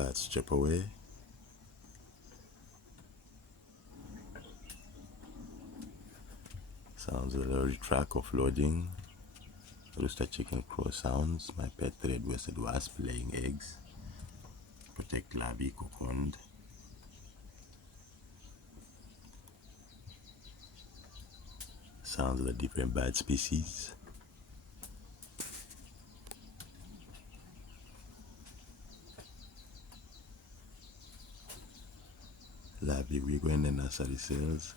bats chip away. Sounds of the track offloading. Rooster chicken crow sounds. My pet red-waisted wasp laying eggs. Protect larvae cocooned. Sounds of the different bat species. Larvae wiggling in the nursery cells.